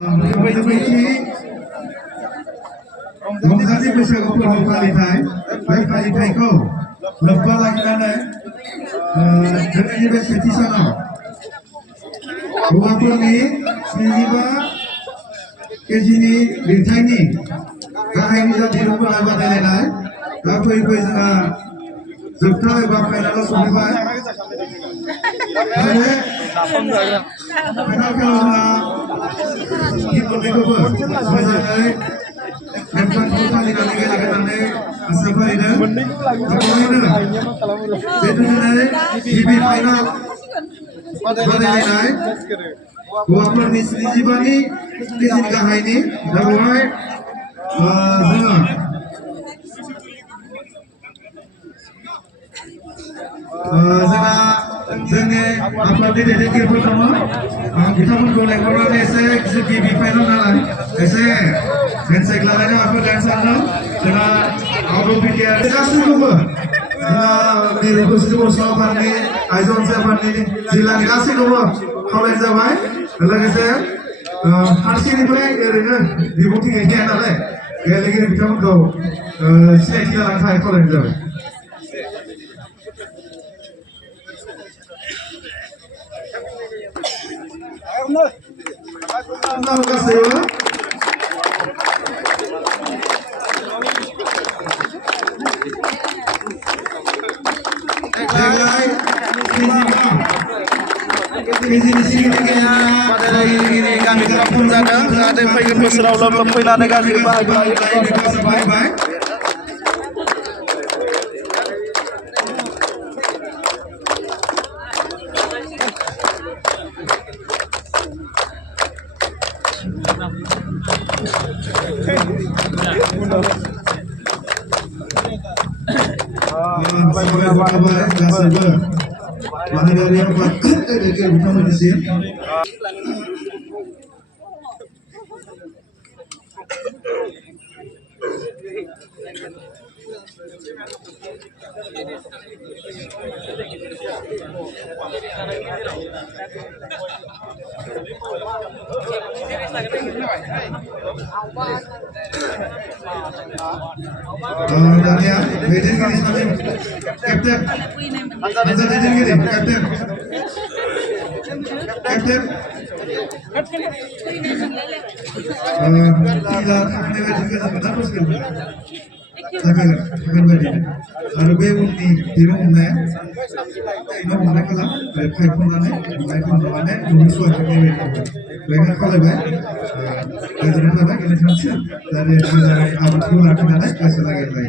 बेबायदि रंजालि बैसागु फोरबो फालिथाय बे फालिथायखौ लोब्बा लाखिनानै दिनैनि बे सेथि सानाव हौवाफोरनि 75 केजिनि लिरथायनि गाहायनि जा दिरुं बोनाय बादायलायनाय दा फैयै फैयै जोंहा जोबथा एबा फाइनालाव सफैबाय आरो फाइनाल खेलाव जोंहा टीम मोननैखौबो मोजाङै नेमखान्थिखौ फालिनानै गेलेगोन होननानै आसा फारिदों जिहेतु दिनै गिबि फाइनाल बादायलायनाय हौवाफोरनि 75 केजिनि गाहायनि दा बेवहाय जोङो जोंनि आफादनि दैदेनगिरिफोर दङ बिथांमोनखौ लेंहरनानै एसे गिबि फाइनाल नालाय एसे हेन्डसेक लालायनो माबाफोर गान सानदों जोंहा आउट अफ इन्डिया गासैखौबो जोंहा नैबे खौसेथि बर' आफादनि आइजो अनसाय आफादनि जिल्लानि गासैखौबो खावलायनाय जाबाय लोगोसे फारसेनिफ्राय ओरैनो बिबुंथि गैखाया नालाय गेलेगिरि बिथांमोनखौ सिनायथि लानो थाखाय खावलायनाय जाबाय गासैबो देग्लाय केजिनि सिगिरिया बादायलायगिरि गामिफोरा खम जादों जाहाथे फैगोन बोसोराव लोब लोब फैनानै गाज्रि बाहागो लायोबाय गासैबो माहारियारि आफाद दैदेनगिरि बिथांमोननिसिम दानिया दैदेनगिरि सासे केप्टेन हानजा दैदेनगिरि केप्टेन तिला थांनाय बायदि गोजान गोजान बोसोर थागोन बायदि आरो बे उननि दिरुं हमनाया इनो हमनाय खालाम फाइभ हमनानै माने न'नि सहायखांनाय बायदि बेखौनो खावलायबाय गोजोननाय थाबाय गेलेथानसिम जाहाथे मोजाङै आबादखौ लाखिनानै गोसो लागिरबाय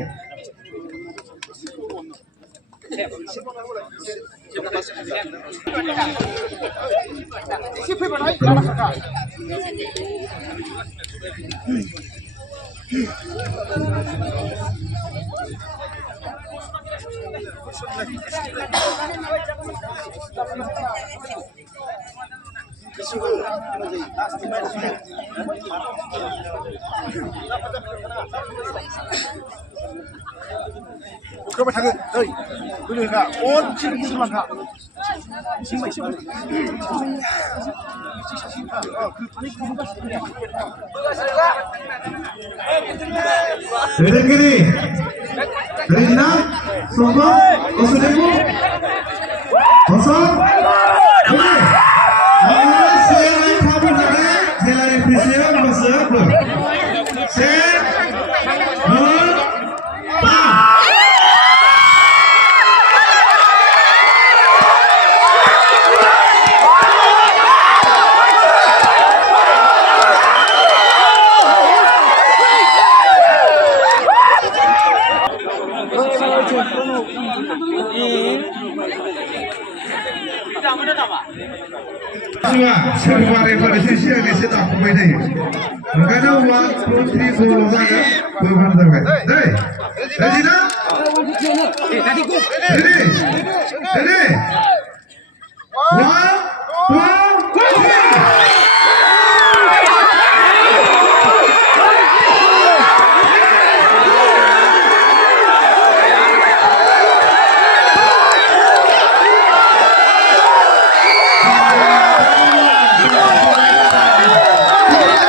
Coba tangan, hei, boleh tak? Oh, sini sebelah tak? Sini. दैदेनगिरि Regina, Songko, Osodemu, Osok, Oke. Saya main kabur tadi, saya lari presiden masuk. Saya सोरबा रेफारिसो सिगां एसे दाखुबाय थायो ओंखायनो 1 2 3 4 जागोन बोबानो जाबाय दै retina ready 1 2 3 Hãy subscribe cho kênh Ghiền Mì Gõ để không bỏ lỡ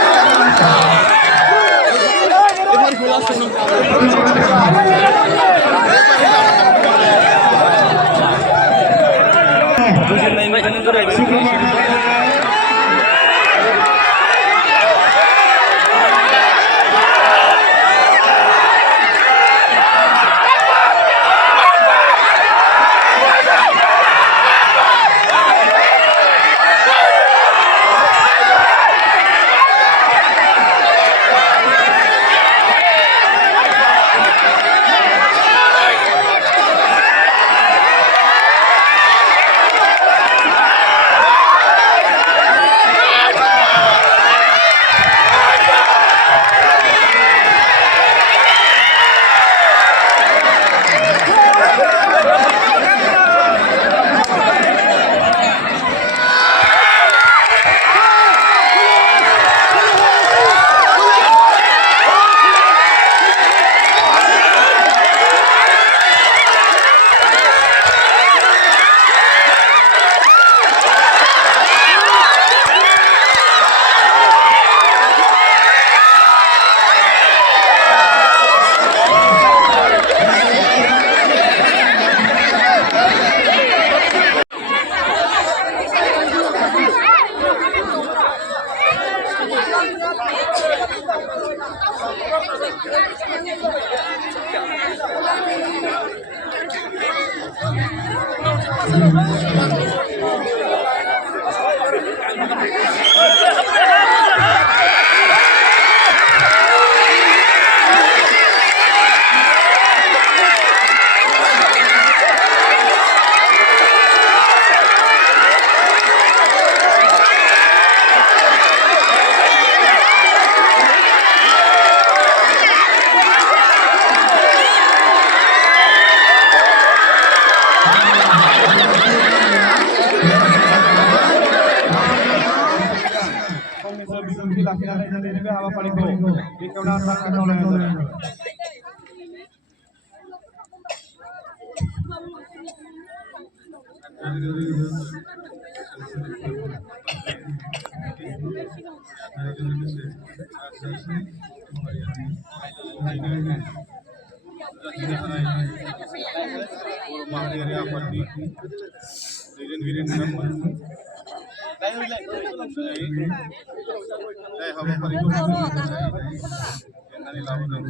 लाखिनानै जोंनि बे हाबाफारिखौ बेखेवना होनो थाखाय खावलायनाय जाबाय। माहारियारि आफादनि दैदेनगिरि बिथांमोन जाय हाबाफारिखौ जेननानै लाबोदों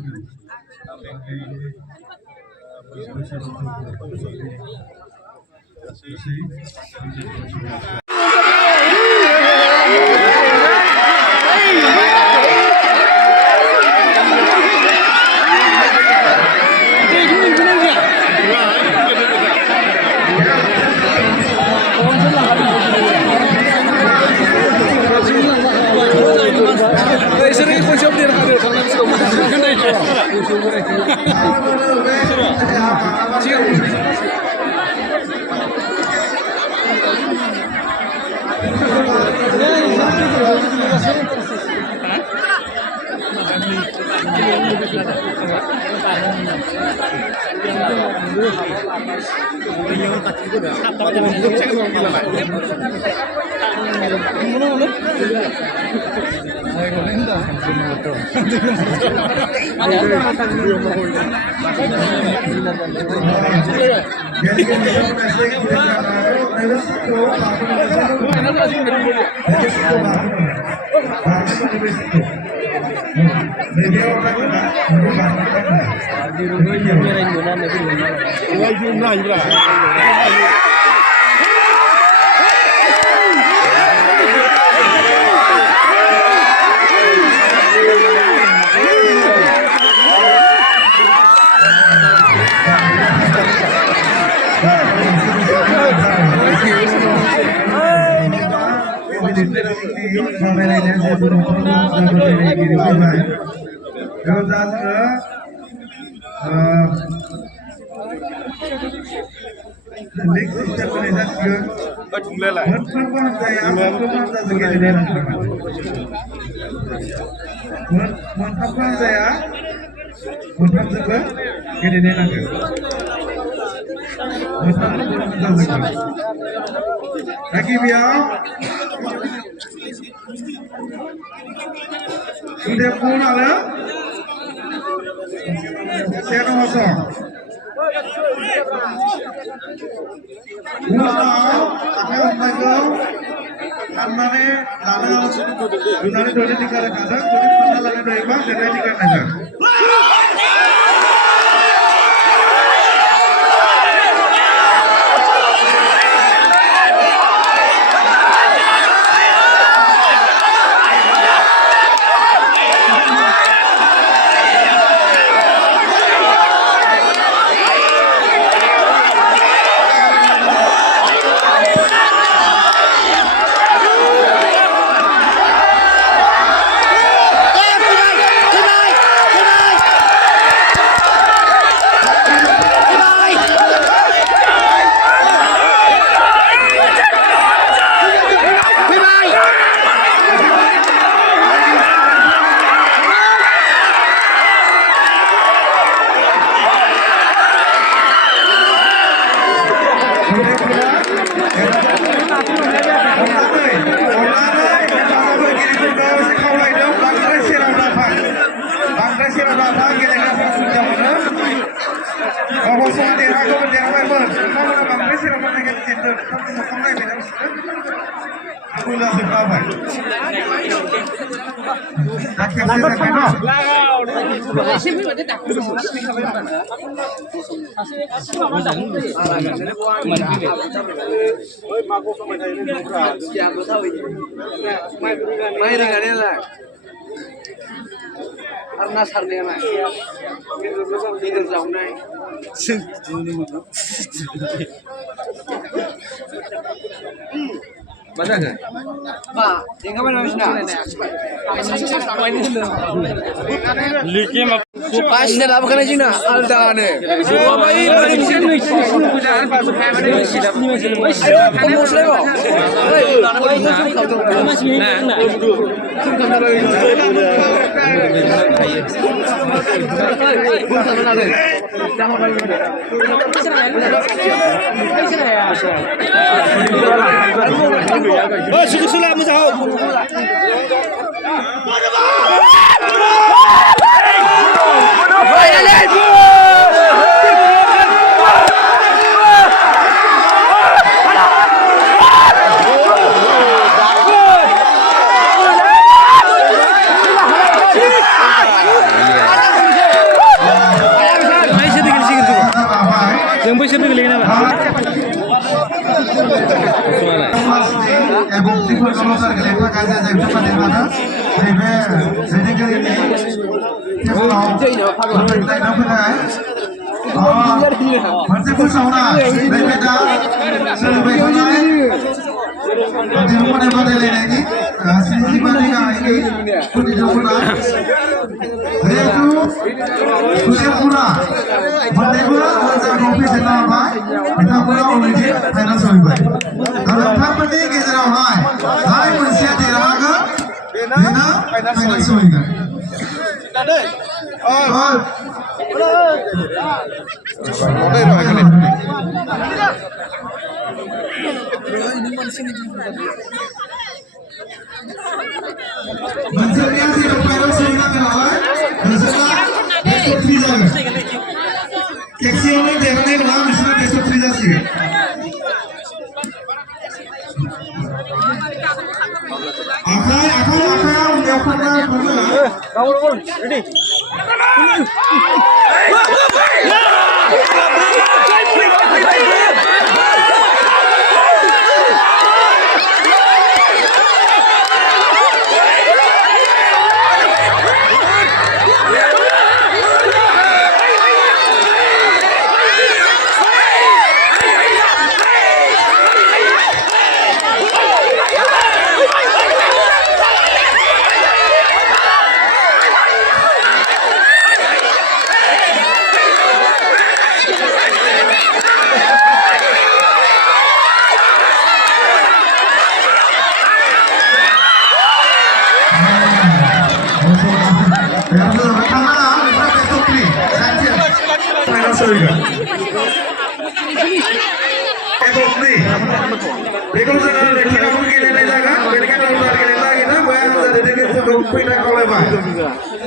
Sudah pun ada, saya kosong. Usaha akan mengajar, karena lalu Yunani dulu dikatakan, jadi mana lalu dari bang, jadi dikatakan. Karena sarnya nak, ini jauh naik. Mana kan? Pak, yang mana misna? Pasnya lah bukan aja na, alda ne. Semua bayi lagi sini. Ayo, kamu selebo. Oh, sudah mu tahu. Yang bisa beli apa? এবং ত্রিপুরা কর্মচার গেলে একটা কাজে যায় একটা দেবানা দেবে সেদিকে मोनसे फोसावना बे दा सोलोंबाय थानाय दिरुंखौ बादायलायनायनि स्निजिबानि गाहायनि प्रतियोगिता जिहेतु खुसेरपुरा मोननैबो मोजांखौ फेजेननो हाबाय बिथांमोना अलरेडि फाइनाल सहैबाय दा नोंथांमोननि गेजेरावहाय जाय मोनसेया देरहागोन बेनो फाइनाल सहैगोन Mencernya si Rafael sehingga kenal, bersama besok Friza. Keksi orang jangan yang lama misalnya besok Friza sih. Apa udah pernah? Kamu ready?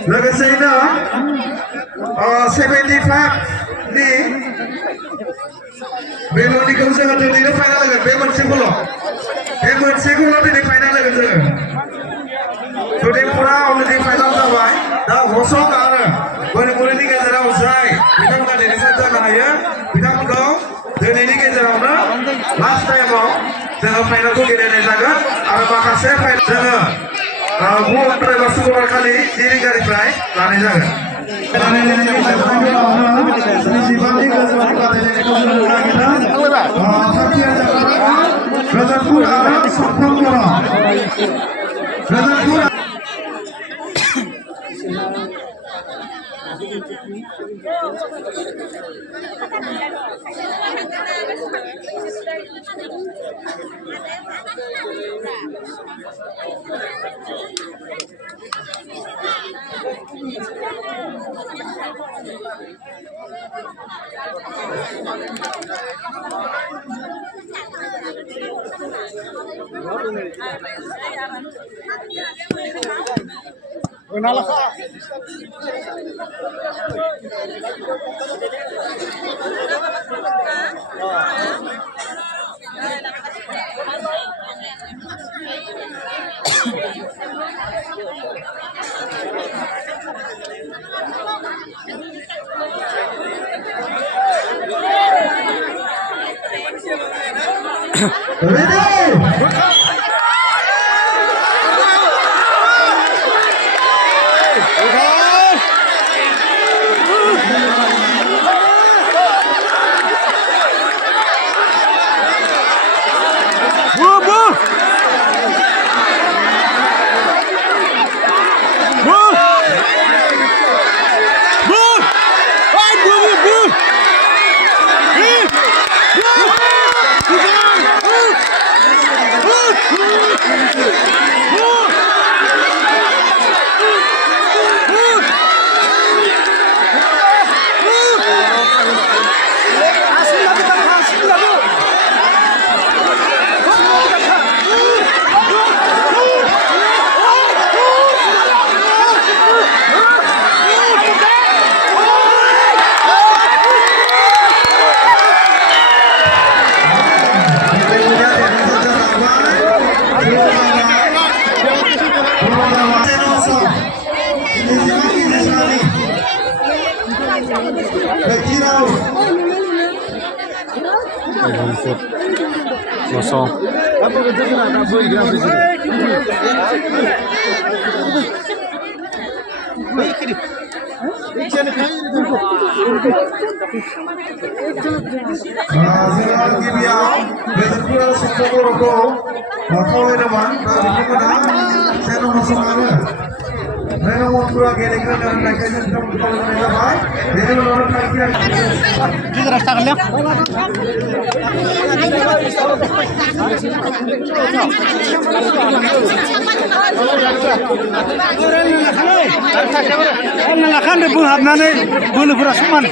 Legasnya 75 ni belum dikausakan di final lagi, belum sekolah di final lagi tu. Jadi pura udah di final sampai, dah hosok ada. Boleh ni kita dah usai. Kita bukan dari sana nak ya, kita bukan dari ni kita dah last time mau, jangan final tu kita ni jaga. Ada makasih final jaga. Buat mereka sekolah kali diri kali try, lari jaga. Ready? Kosong. General Gibiau, Bezekul Sukomoroko, Makau Edaman, Rajikumana, Seno Masumana. Neno Montura Gelekan dan mereka sedang bertolak mencapai. Dengan orang kaya. Kita rasa kan ya? Kan debu habnane bulu pura seman.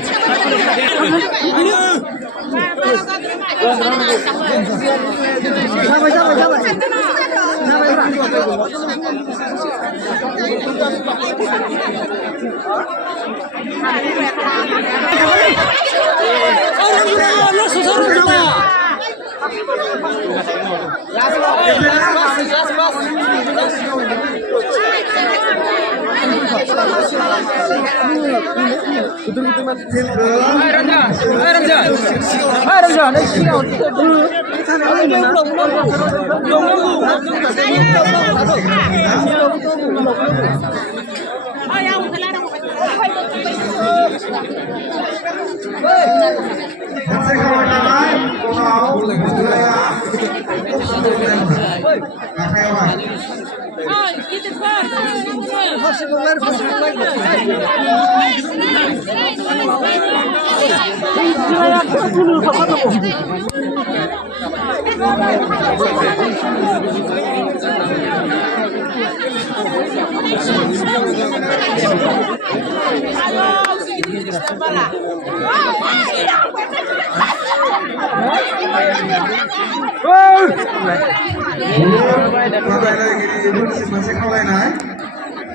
Masih kalau naik,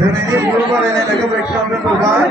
dan ini belum ada yang lagi breakdown dan berubah.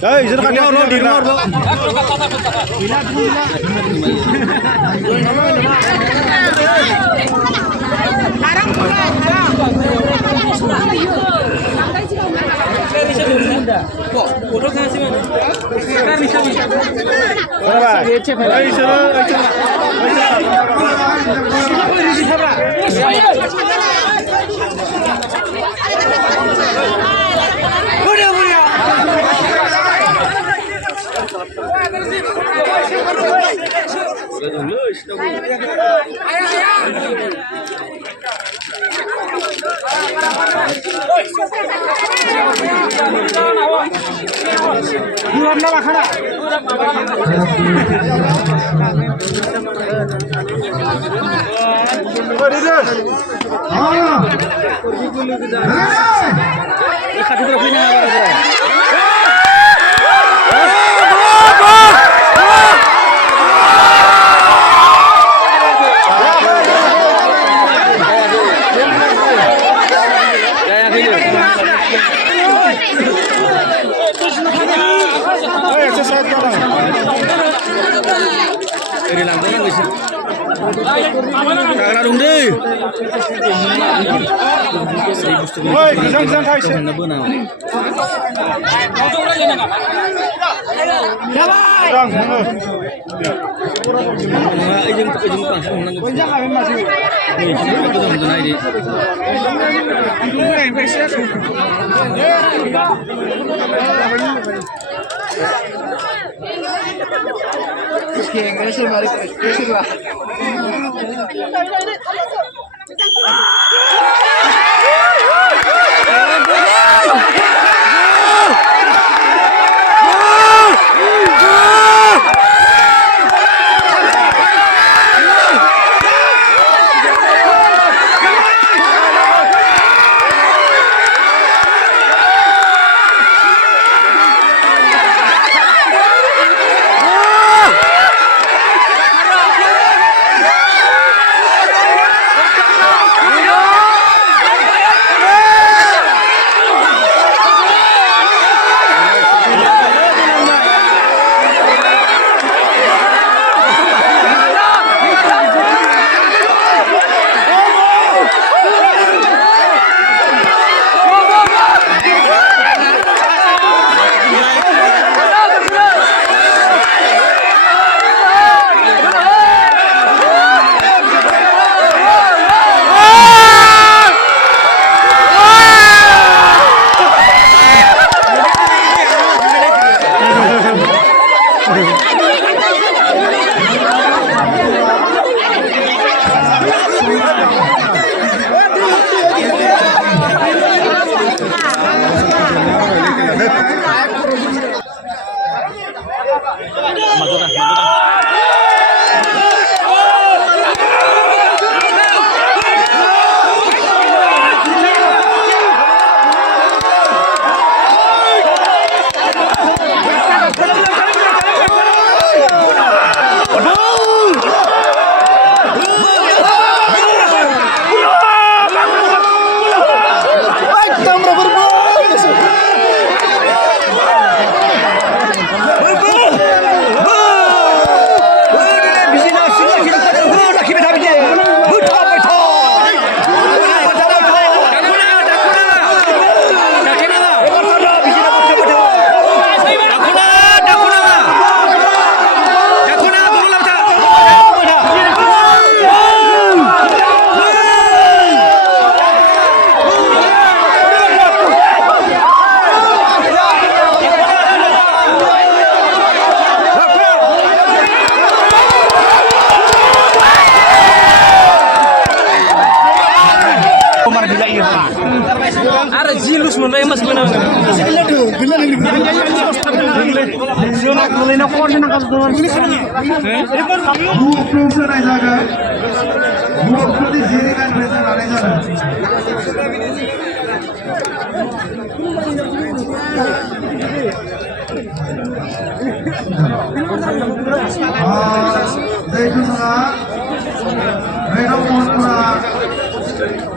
Hei, sudah kan dia di luar, Bro. Hãy subscribe cho kênh Ghiền Mì Gõ để không bỏ lỡ lus montay mas mana. Siapa boleh nak kau nak kau tuan. Buat promosi naik jaga. Buat promosi sini kan present naik jaga. देखो ना, मेरा phone पूरा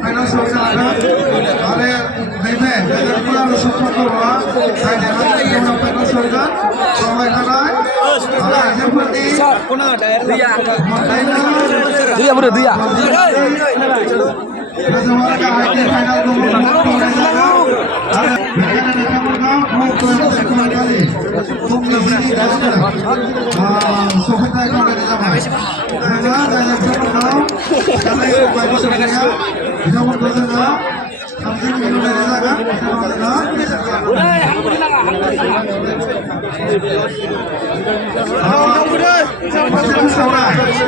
मेरा सब चला अरे देखे देखे पूरा सब पकड़ा saya jangan kita pegang surga sampai kana yang penting Dia bro dia. Bersama dengan final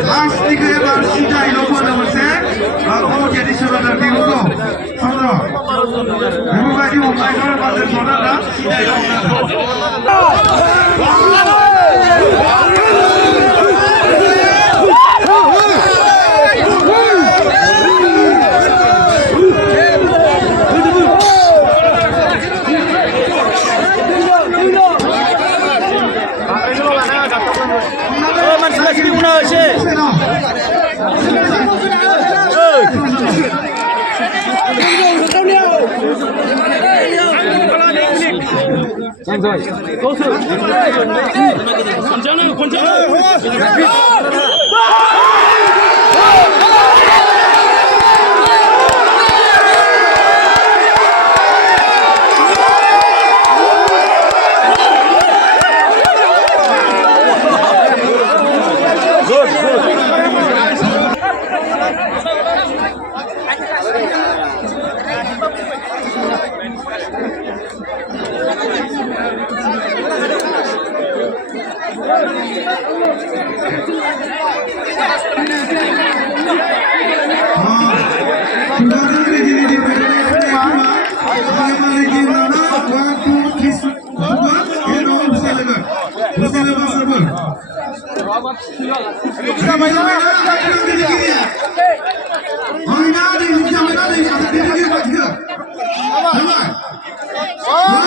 last tiga yang sudah ilmu nomor set, aku jadi saudara tiga saudara. Ibu bagi umai kalau pada saudara sudah Oh,